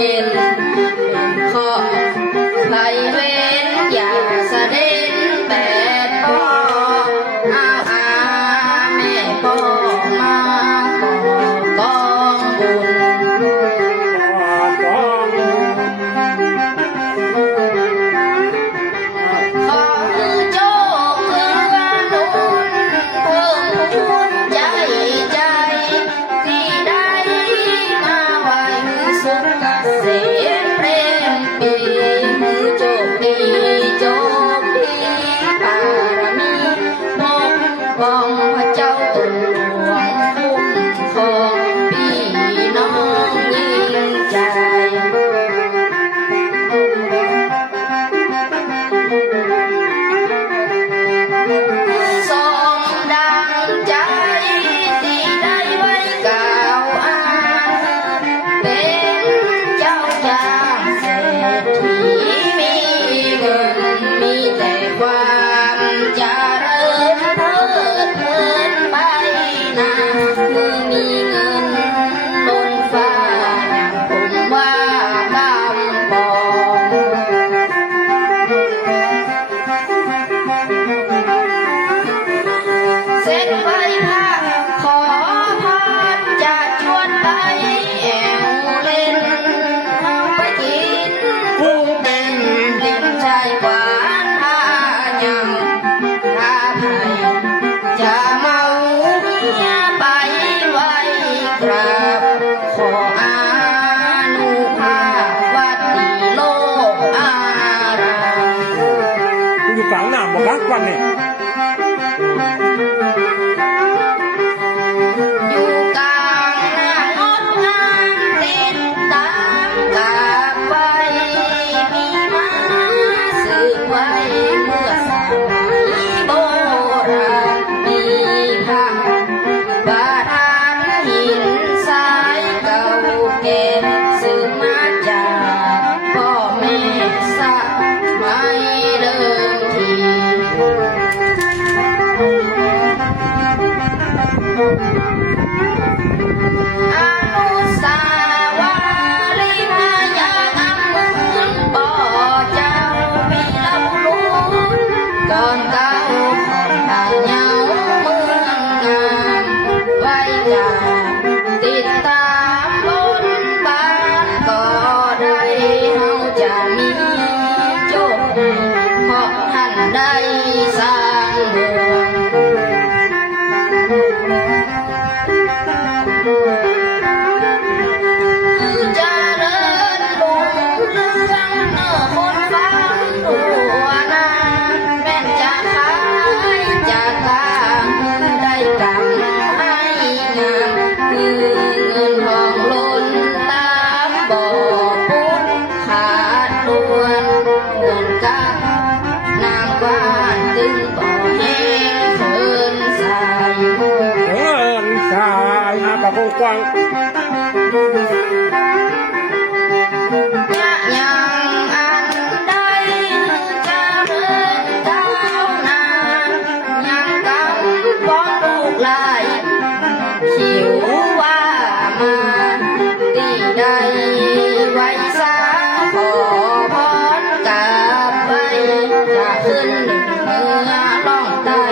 ย็นเป็นข้อไพเว้นอย่าเสด็จแต่พ่อเอาแม่พ่อมาก่อกองบุญขอคือโชคคือนุนเพิ่มพูนใจที่ได้มาไหวสุขเกษมเปรมปีมือโชคดีโชคดีบารมีปกป้องพระเจ้าตุนหลวงคุ้มครองพี่น้องยิ่งใจสมดังใจที่ได้ไว้กล่าวอ้างเป็นเจ้าจางเศรษฐีมีเงินมีแต่ความเจริญเพิดเพลินไปนาเมื่อมีเงินล้นฟ้าอย่างผมว่ากำปองเส้นใบผ้าขอพรจะชวนไปแอวเล่นไปกินกุ้งเต้นเล่นชายกวานผ้ายังผ้าไทยจะเมาเมียไปไว้กราบขออานุภาพวัดดีโลกอาราม คุณอยู่กลางหน้าบอกรักวันนี้ อยู่กลางหน้างดงามติดตามกราบไหว้มีมาสืบไว้เมื่อสมัยโบราณมีพระบาทานหินทรายเก่าแก่สืบมาจากพ่อแม่สมัยเดิมที อนุสาวรีย์พญางามเมืองบ่อเจ้ามีลำลูนก่อนเก้าของพญาเมืองงามไว้จากติดตามบนบานก็ได้เฮาจะมีโชคดีเพราะท่านได้สร้างเมืองคือเจริญรุ่งเรืองเนื้อคนฟังตัวนาแม่นจะขายจะตามได้กำให้งามคือเงินทองล้นตามบ่อปุ้นขาดล้วนเงินกันน้ำหวานตึงบ่อแห้งเคินใส สายอาปากกว้าง ยังอันใดจะเริญก้าวหน้ายังกำป้องลูกหลายขิวว่ามาตีใดไว้สาขอพรกลับไปจะขึ้นเหนือล่องใต้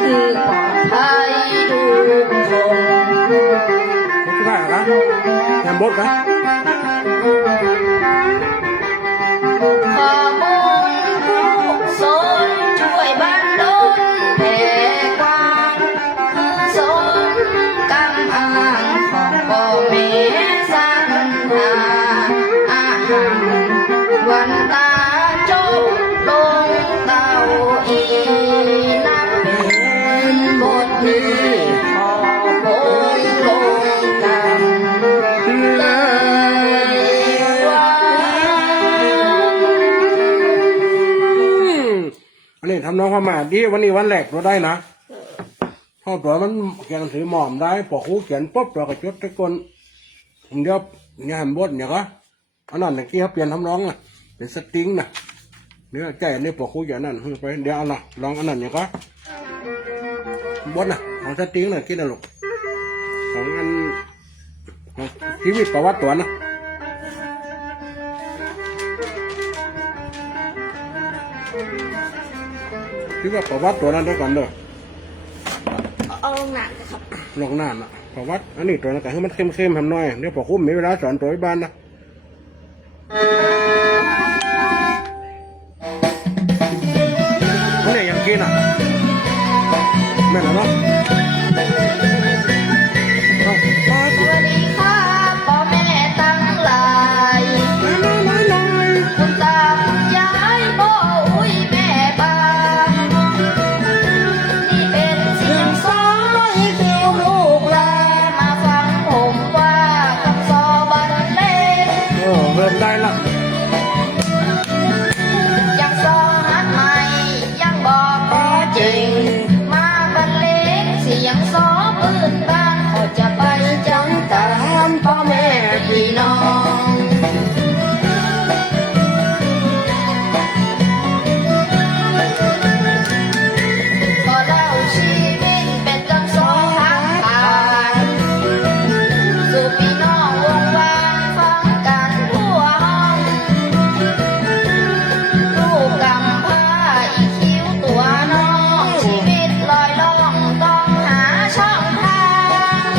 คือปลอดภัยทุกคน ๆได้เหรอแฮมบดไหม ขอบุญกุศลช่วยบันดลแผ่กว้างคือสมกำอ้างของพ่อแม่สันธาอาหารวันตาจบลงเต้าอีนับเป็นบทนี้ขอบนลงกันเลยว่า อันนี้ทำน้องเข้ามาดีวันนี้วันแรกเราได้นะพอตัวมันเขียนหนังสือหมอมได้พอครูเขียนปุ๊บเราก็จดตะกอนผมเดี๋ยวเนี่ยแฮมบดเนี่ยก็อันนั้นตะกี้เขาเปลี่ยนทำน้องน่ะเป็นสตริงน่ะเนี่ยใจอันนี้พอครูอย่างนั้นไปเดี๋ยวเอาน่ะลองอันนั้นเนี่ยก็บดน่ะของสตริงน่ะคิดนะลูกของอันของชีวิตประวัติตัวนะ ที่ว่าประวัติตัวนั้นได้ก่อนเด้อ เอาลงหนักนะครับ ลองหน้าน่ะประวัติอันนี้ตัวนั้นก็ให้มันเข้มๆทำหน่อยเดี๋ยวพอคุ้มมีเวลาสอนตัวที่บ้านนะอันนี้ยังกินอ่ะแม่นเหรอเอาป้า สวัสดีค่ะพ่อแม่ตั้งหลายคุณตาคุณยายพ่ออุ้ยแม่บางนี่เป็นเสียงซ้อยคิวลูกหลานมาฟังผมว่าคำซอบันเลง เริ่มได้ละ ยังซอฮัดใหม่ยังบอกก็จริงมาบรรเลงเสียงซอพื้นบ้านเขาจะไปจังตามพ่อแม่พี่น้องก็เล่าชีวิตเป็นจังซอฮักผ่านสู่พี่น้องวงวานฟังกันทั่วห้อง ลูกกำพร้าอีคิ้วตัวน้องชีวิตลอยล่องต้องหาช่องทาง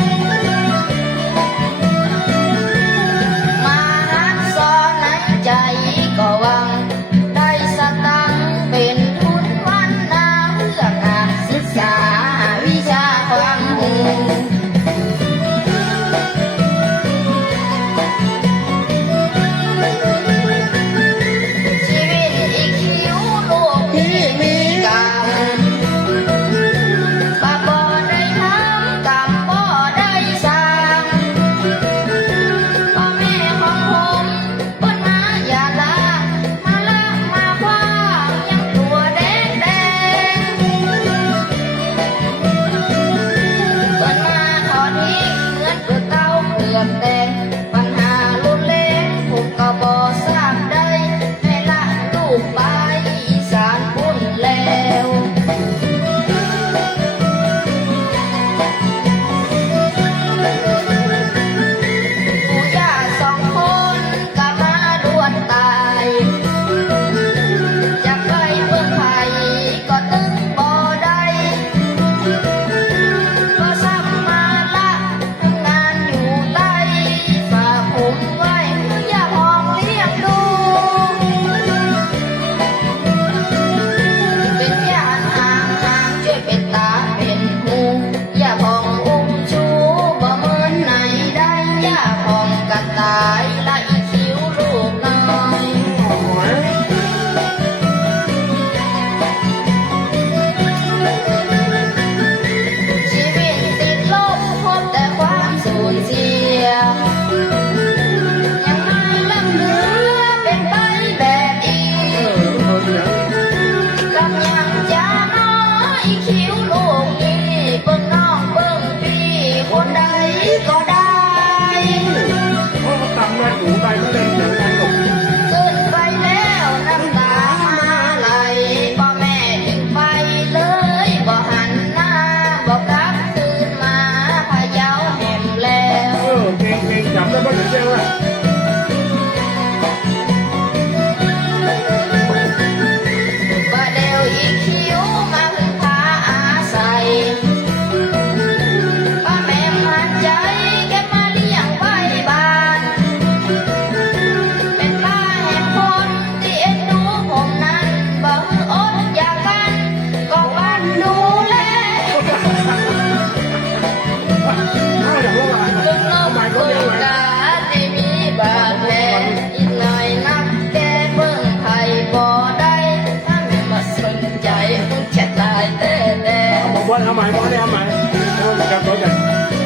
มาหัดสอนในใจก็หวังได้สตังค์เป็นทุนวันนาเพื่อการศึกษาวิชาความรู้ ชีวิตอีกคิ้วลูกพี่มีกรรมป้าบ่ได้ทำกรรมบ่ได้สร้างพ่อแม่ของผมเพิ่นมาอย่าลามาละมาคว้างยังตัวแดงแดงเพิ่นมาทอดทิ้งเหมือนเปลือกเก่าเปลือกแดงปัญหารุนแรงผมก็บ่ทราบได้ให้ละลูกไปอีสานพุ่นแล้วปู่ย่าสองคนก็มาล้วนตายจะไปเบิ่งไผก็ตึงบ่ได้ก็ซ้ำมาละทำงานอยู่ใต้ฝากผมไว้อย่าพองเลี้ยงดู เป็นญาติห่างห่างช่วยเป็นตาเป็นหูอย่าพองอุ้มชูบ่เหมือนไหนได้อย่าพองกระต่ายละอีคิ้วลูกน้อยชีวิตติดลบพบแต่ความสูญเสียยังไม่ลำเหลือเป็นไปแบบอีกำยังจะน้อยคิ้วลูกนี่เบิ่งน้องเบิ่งพี่คนใดก็ได้ ตำมาถูไปไม่เล่นอย่างไรหรอก ขึ้นไปแล้วน้ำตามาไหลพ่อแม่ทิ้งไปเลยบ่หันหน้าบ่กลับคืนมาพะเยาแหมแล้ว เก่งจำได้ป่ะถึงเจ้าว่า ว่าเดี๋ยวอีกคิ้วมาพึ่งพาอาศัยป้าแม่มั่นใจเก็บมาเลี้ยงไว้บ้าน เป็นป้าแห่งคนที่เอ็นดูผมนั้นบ่ฮืออดอยากกันก็วันดูแล ถ้าอย่างว่า ลูกน้องกูกาที่มีบาดแผลอีกหน่อยนักแก้เบิ่งไผบ่ได้ถ้าไม่มาสนใจมึงจะตายแต่ บอกว่าเอาใหม่บอกได้เอาใหม่เอาจับตัวใหญ่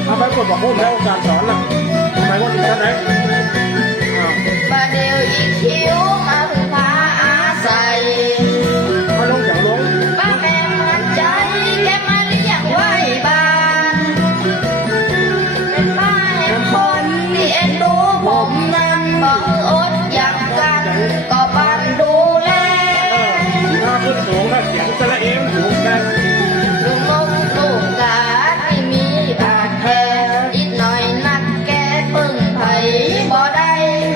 เอาไปกดบอกพูดแล้วการสอนล่ะทำไมว่าถึงจะไหน บ่เดียวอีกคิ้วมาพึ่งพาอาศัย มาลงจากลง ป้าแม่มั่นใจแกมาเลี้ยงไว้บ้าน เป็นป้าแห่งคนที่เอ็นดูผมนั้นบ่อดอยากกันก็ปันดูแล ถ้าขึ้นสูงถ้าเสียงสละเอ็มสูงนะ ลูกนกลูกกาที่มีบาดแผลอีกหน่อยนักแกปึ้งไผบ่ได้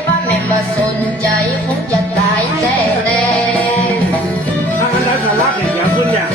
ป้าแม่บ่สนใจคงจะตายแต่ ถ้าอันนั้นสาระเนี่ยอย่าขึ้นอย่าง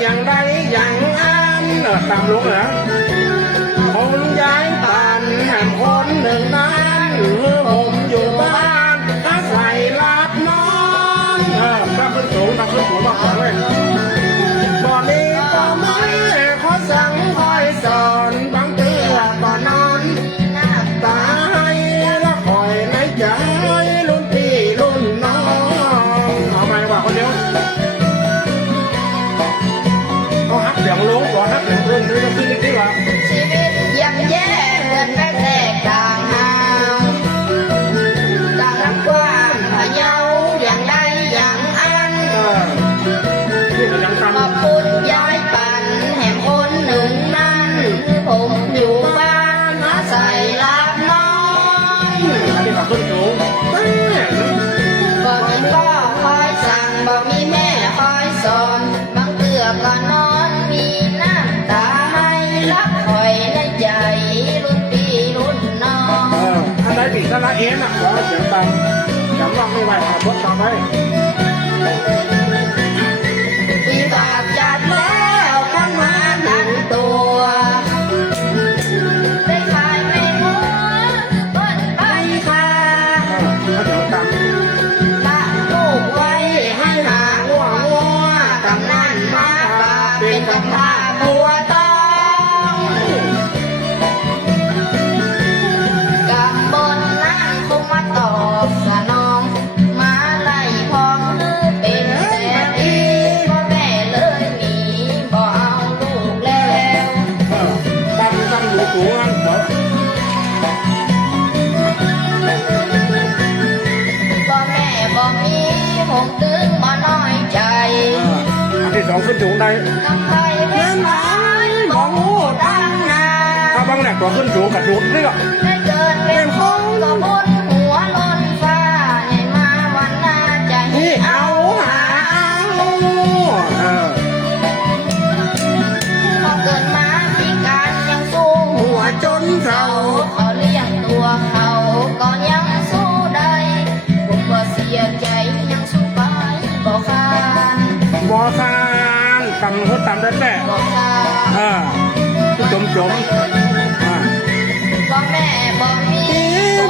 อย่างใดอย่างอันตามลุงเหรอคนย้ายป่านแห่งคนหนึ่งนั้นผมอยู่บ้านอาศัยรับนอนถ้าขึ้นสูงมาก่อนเลยก่อนนี้ก็ไม่ขอสั่งคอยสอนบางเตือก่อนนอนตายแล้วคอยในใจรุ่นพี่รุ่นน้องเอาไหมว่าคนเดียวเขาฮักเสียงลุงก่อนฮักเสียงลุงนี่ก็ขึ้นที่ว่า ชีวิตย่ำแย่เหมือนแป้งแตกต่างหากต่างน้ำกว้างพะเยาอย่างใดอย่างอัน นี่ก็ยัง ข ทำ อบคุณย้ายปันแห่งคนหนึ่งนั้นผมอยู่บ้านอาศัยรับนอน อันนี้ก็ขึ้นสูง บ่มีพ่อคอยสั่งบ่มีแม่คอยสอนบางเตือก็นอนมีน้ำตาให้รักคอยในใจรุ่นพี่รุ่นน้อง อันใดปีกสละเอ็นอ่ะขอเสียงตังจำว่าไม่ไหวบดต่อไป ปีบากจัดแล้วข้างมาทั้งตัวได้ขายไม่หัวต้นไปค่ะ เขาจะต ละลูกไว้ให้หาหัวกำนันมาฝากเป็นกำพร้าบัวตองกับบนนั้นคงมาตอบสนองมาไล่พองลือเป็นแต่ดีพ่อแม่เลยหนีบ่เอาลูกแล้ว ำหนูสูงนั่นเหรอ บ่แม่บ่มีผมตึงบ่น้อยใจ อันที่สองขึ้นสูงได้ กำไรเพ็นหายบ่หูตั้งนา ถ้าบางแหลกตัวขึ้นสูงกับสูงเลือก ได้เกิดเป็นคนก็บนหัวล้นฟ้าให้มาวันหน้าจะให้ ที่ เอา เอา หา พอเกิดมาพิการยังสู้ หัวจนเท่า เขาเลี้ยงตัวเขาก็ยังสู้ได้ผมว่าเสียใจยังสู้ไปบ่คาน บอซานตำเขาตำได้แต่ บ่คาน จม บ่แม่บ่มี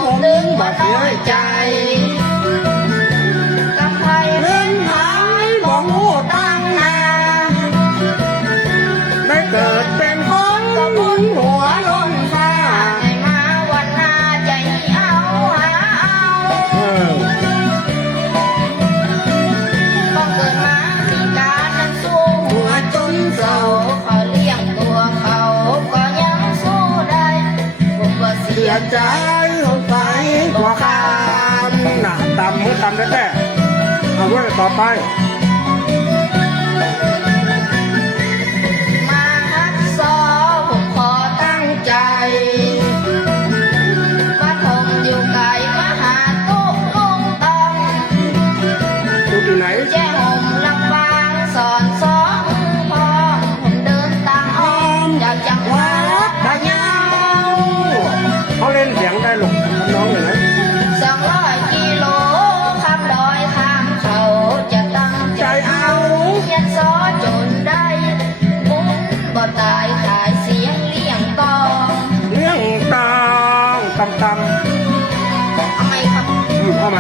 ผมดึงบ่น้อยใจกับใครเล่นหายบ่หูตั้งนา ได้เกิดเป็นคนก็บุญหัวล้นฟ้า ให้มาวันหน้าใจเอาหาเอา ต้องเกิดมาพิการนั้นสู้หัวจนเศร้าเขาเลี้ยงตัวเขาก็ยังสู้ได้ผมว่าเสี เสี ย ยใจลงไปกว่าคานน่ะตำเขาตำได้แต่เอาไว้ต่อไป มาฮักซอผมขอตั้งใจว่าผมอยู่ไกลมาหาตุ๊กลุงตอง ดูที่ไหน แจ้ผมลำบางสอนสองพร้อมผมเดินตามอ้อมจากจังหวัดพะเยา เขาเล่นเสียงได้หรอกน้องเห็นไหม 200 กิโลข้ามดอยข้ามเขาจะตั้งใจเอาเขียนซอจนได้บุญบ่ตายขายเสียงเลี้ยงต่อ เลี้ยงตางตำ ทำไมครับ เอาไหม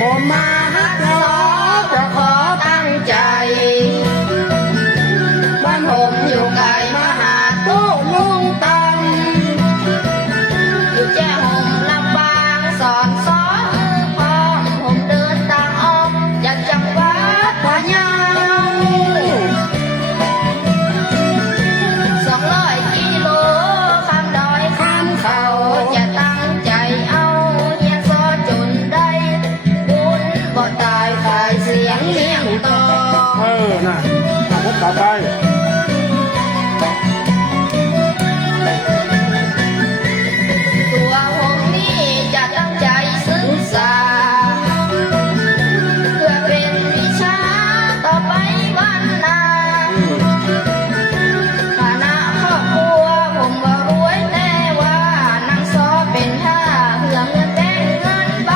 ผมมาฮัก ซ เรา อจะขอตั้งใจบ้านผมอยู่ไกลมาหาตู้ลุงตังอยู่แจ้ผมลำบางสอนสองพร้อมผมเดินตามอ้อมจากจังหวัดพะเยา 200 กิโลข้ามดอยข้ามเขาจะตั้งใจเอาเฮียนซอจนได้บุญบ่ตายขายเสียงเลี้ยงต่อ น่ะพบต่อไป ตัวผมนี่จะตั้งใจศึกษาเพื่อเป็นวิชาต่อไปวันหน้าฐานะครอบครัวผมว่ารวยแต่ว่านั่งซอเป็นท่าเพื่อเงินแบ่งเงินไป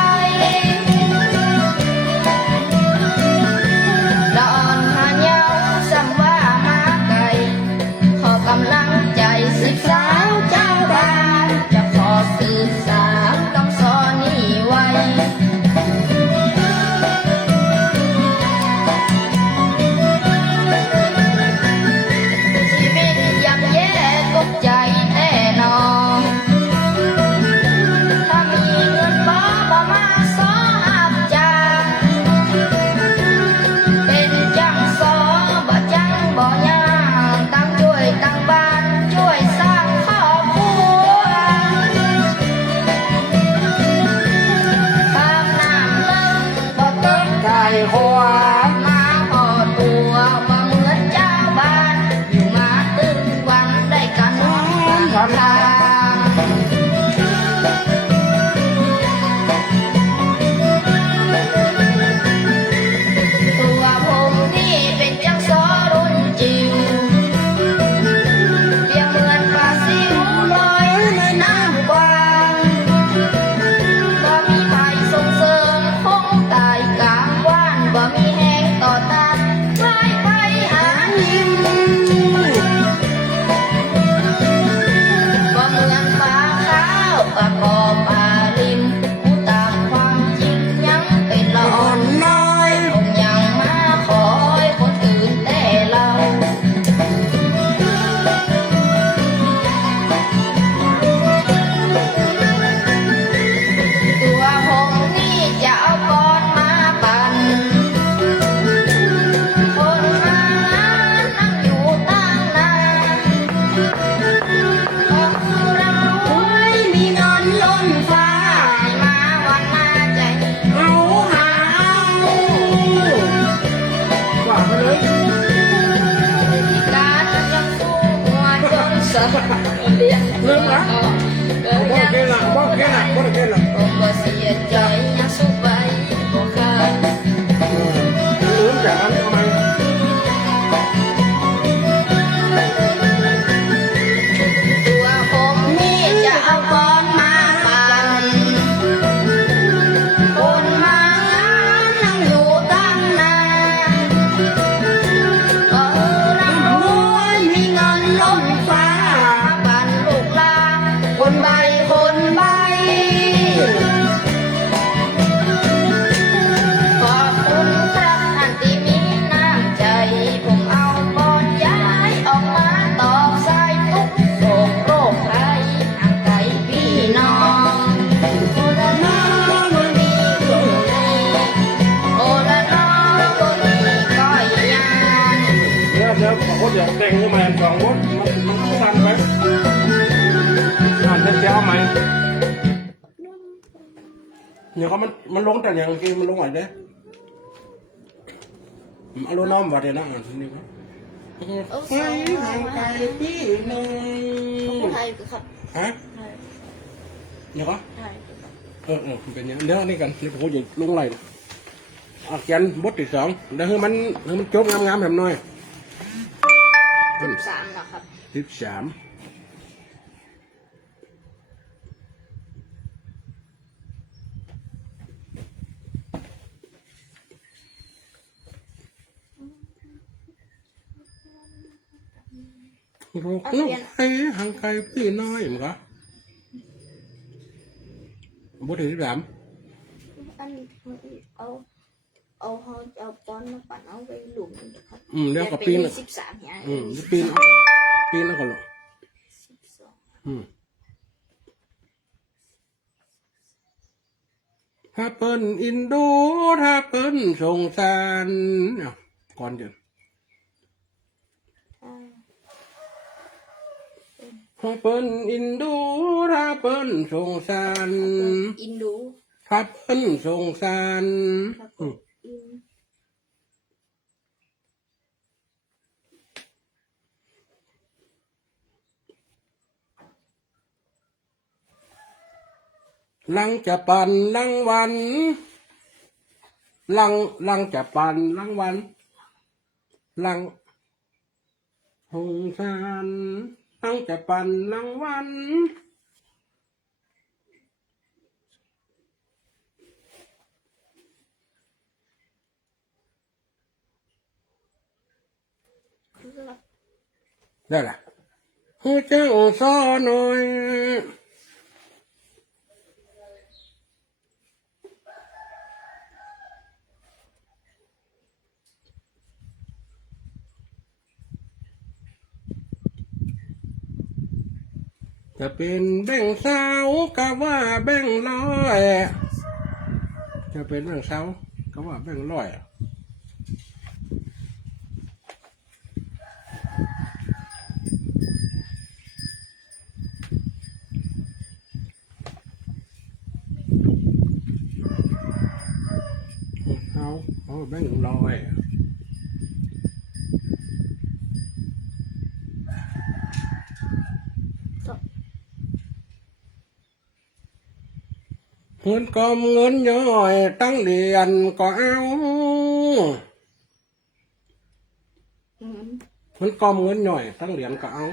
ละอ่อน เลย การยังสู้หัวจนสะเลียน ลืมนะ เกิด บอก ยัง เกล่ะบอกเกล่ะบอกเกล่ะ ก็เสียใจยังสู้ไปบ่ขาด ลืมจากนั้นทำไม ตัวผมนี่จะเอาบอลมาปั่นคนมางานนั่งอยู่ตั้งนานก็ร่ำรวยมีเงินล้นฟ้าปั่นลูกลาคนใบคนใบ ขอบคุณครับท่านที่มีน้ำใจ ผมเอาบอลย้ายออกมาต่อสายทุกโรคภัยห่างไกลพี่น้องโอละน้อคนนี้คนนี้โอละน้อคนนี้ก้อยยาน เดี๋ยวบอกว่าเดี๋ยวแต่งขึ้นมาสองบทมันสั้นไปจะเจ้าไหมเนี่ยเขามันลงแต่อย่างกี้มันลงไหวเด้เอาลงน้อมวัดเดี๋ยวนะทีนี้ครับไปห่างไกลพี่น้อง ไทยครับ ฮะเนี่ยก็ ไทย เป็นอย่างเดี๋ยวนี่กันนี่ผมจะลงไหลเขียนบทที่สองเดี๋ยวให้มันจบงามๆแบบหน่อย 13นะครับ 13โรคน้องไอ้ห่างไกลพี่น้อยมั้งก็บทที่13 อันเอาเขาจะเอาป้อนมาปั่นเอาไปหลุมนะครับ แล้วก็ปีน 13เนี่ย ปีนแล้วก็หรอ 12 ถ้าเปิ้นอินดูถ้าเปิ้นสงสารก่อนเดี๋ยวถ้าเปิ้นอินดูถ้าเปิ้นสงสาร อินดู ถ้าเปิ้นสงสาร อิน ลังจะปั่นลังวันลังจะปั่นลังวันลังสงสารลังจะปั่นลังวัน ครับ ได้ละให้เจ้าสอหน่อยจะเป็นแบ่งเสาก็ว่าแบ่งร้อยจะเป็นแบ่งเสาก็ว่าแบ่งร้อยเขาแบ่งร้อยเงินกอมเงินย่อยตั้งเหรียญก็เอา เงินกอมเงินย่อยตั้งเหรียญก็เอา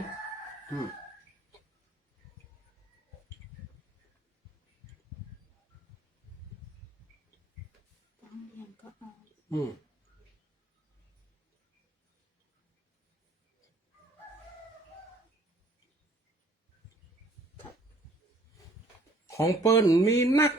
ของเปิ้นมีนัก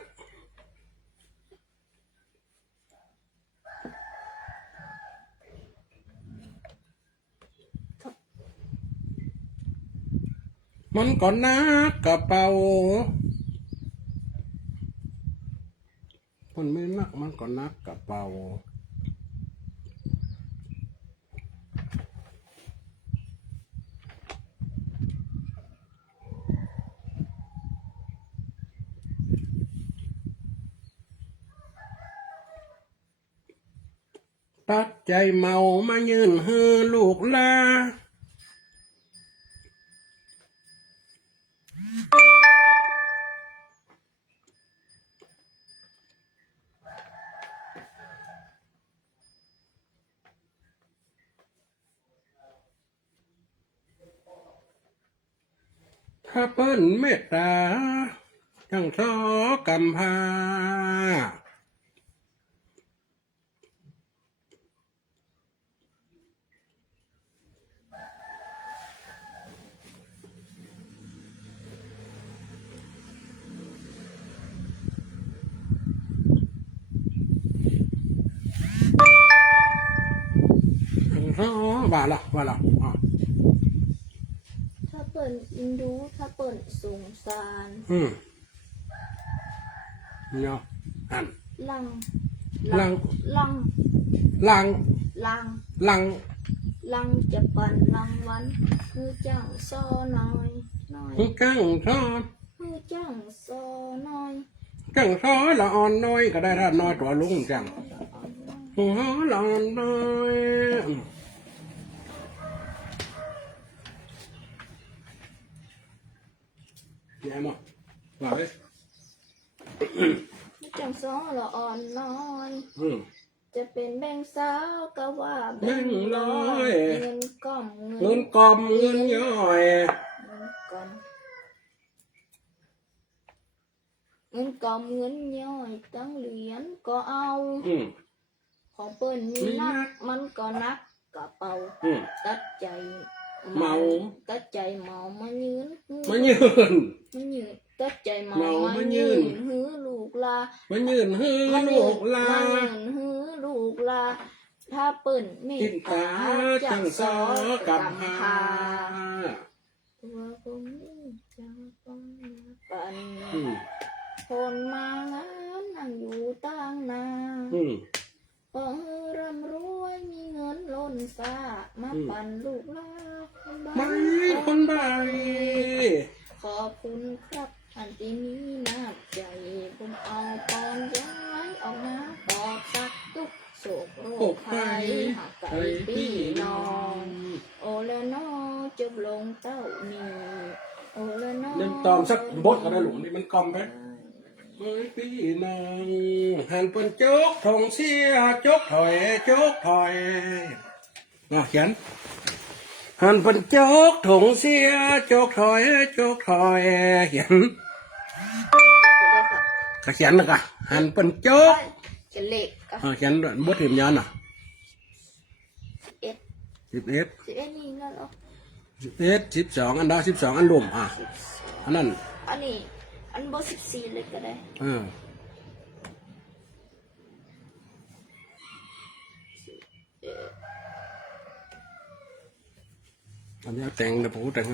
มันก็นักกระเป๋ามันไม่นักมันก็นักกระเป๋า ตัดใจเมามายืนฮือลูกลาถ้าเปิ้นเมตตาทั้งสอกำพาทั้งสอว่าละอ่ะ ถ้าเปิ่นอินดูถ้าเปิ่นสงสาร เนาะอัน ลัง ลัง ลัง ลัง ลัง ลัง ลังจะปั่นลังวันคือจังซอน้อยน้อย กังทอ คือจังซอน้อย กังทอละอ่อนน้อยก็ได้ถ้าน้อยตัวลุงจังหัวละอ่อนน้อยแย่มั้งว่าไป คือจังซอละอ่อนน้อย จะเป็นแบงค์สาวก็ว่า แบงค์ร้อย เงินก้อม เงินกอมเงินย่อย เงินก้อมเงินก้อมเงินย่อยตั้งเหรียญก็เอา ของเปิ้นมีนักมันก็นักกระเป๋าตัดใจ เมา ตัดใจเมามายืน มายืน มันยืนตัดใจเมา เมามา มา ยื ยื น นหือลูกลา มายืนฮือลูกลา มายืนหือลูกลา ถ้าเปิ้นเม กิ ต น ตา ตาจังซอกับพา ตัวผมจะป้องกัน อืม คนมางานนั่งอยู่ตั้งนา อืม เปิดร่ำรวยมีเงินล้นฟ้ามาปั่นลูกลาคนบ้า ไม่คนบ้า ขอบคุณครับท่านที่มีน้ำใจผมเอาปอนย้ายออกมาตอบสักทุกโศกโร โอ้ ค ใคร ภัยหากไก่พี่น้อง โอละนอจบลงเต้านี่โอละนอ เล่นตอมสักบทก็ได้หลงนี่มันกลอมไปเฮ้ยพี่นางหันเป็นโจ๊กทงเสียโจ๊กถอยโจ๊กถอยเขียนหันเป็นโจ๊กทงเสียโจ๊กถอยโจ๊กถอยเขียนก็เขียนนะกะหันเป็นโจ๊ก จะเล็กกับ เขียนบทเทียมยันอ่ะ 11 11 11นี่นั่นเหรอ 12อันดา12อันรวมอันนั้น อันนี้อันเบอร์14เลยก็ได้ อันนี้แต่งแต่ผมแต่ง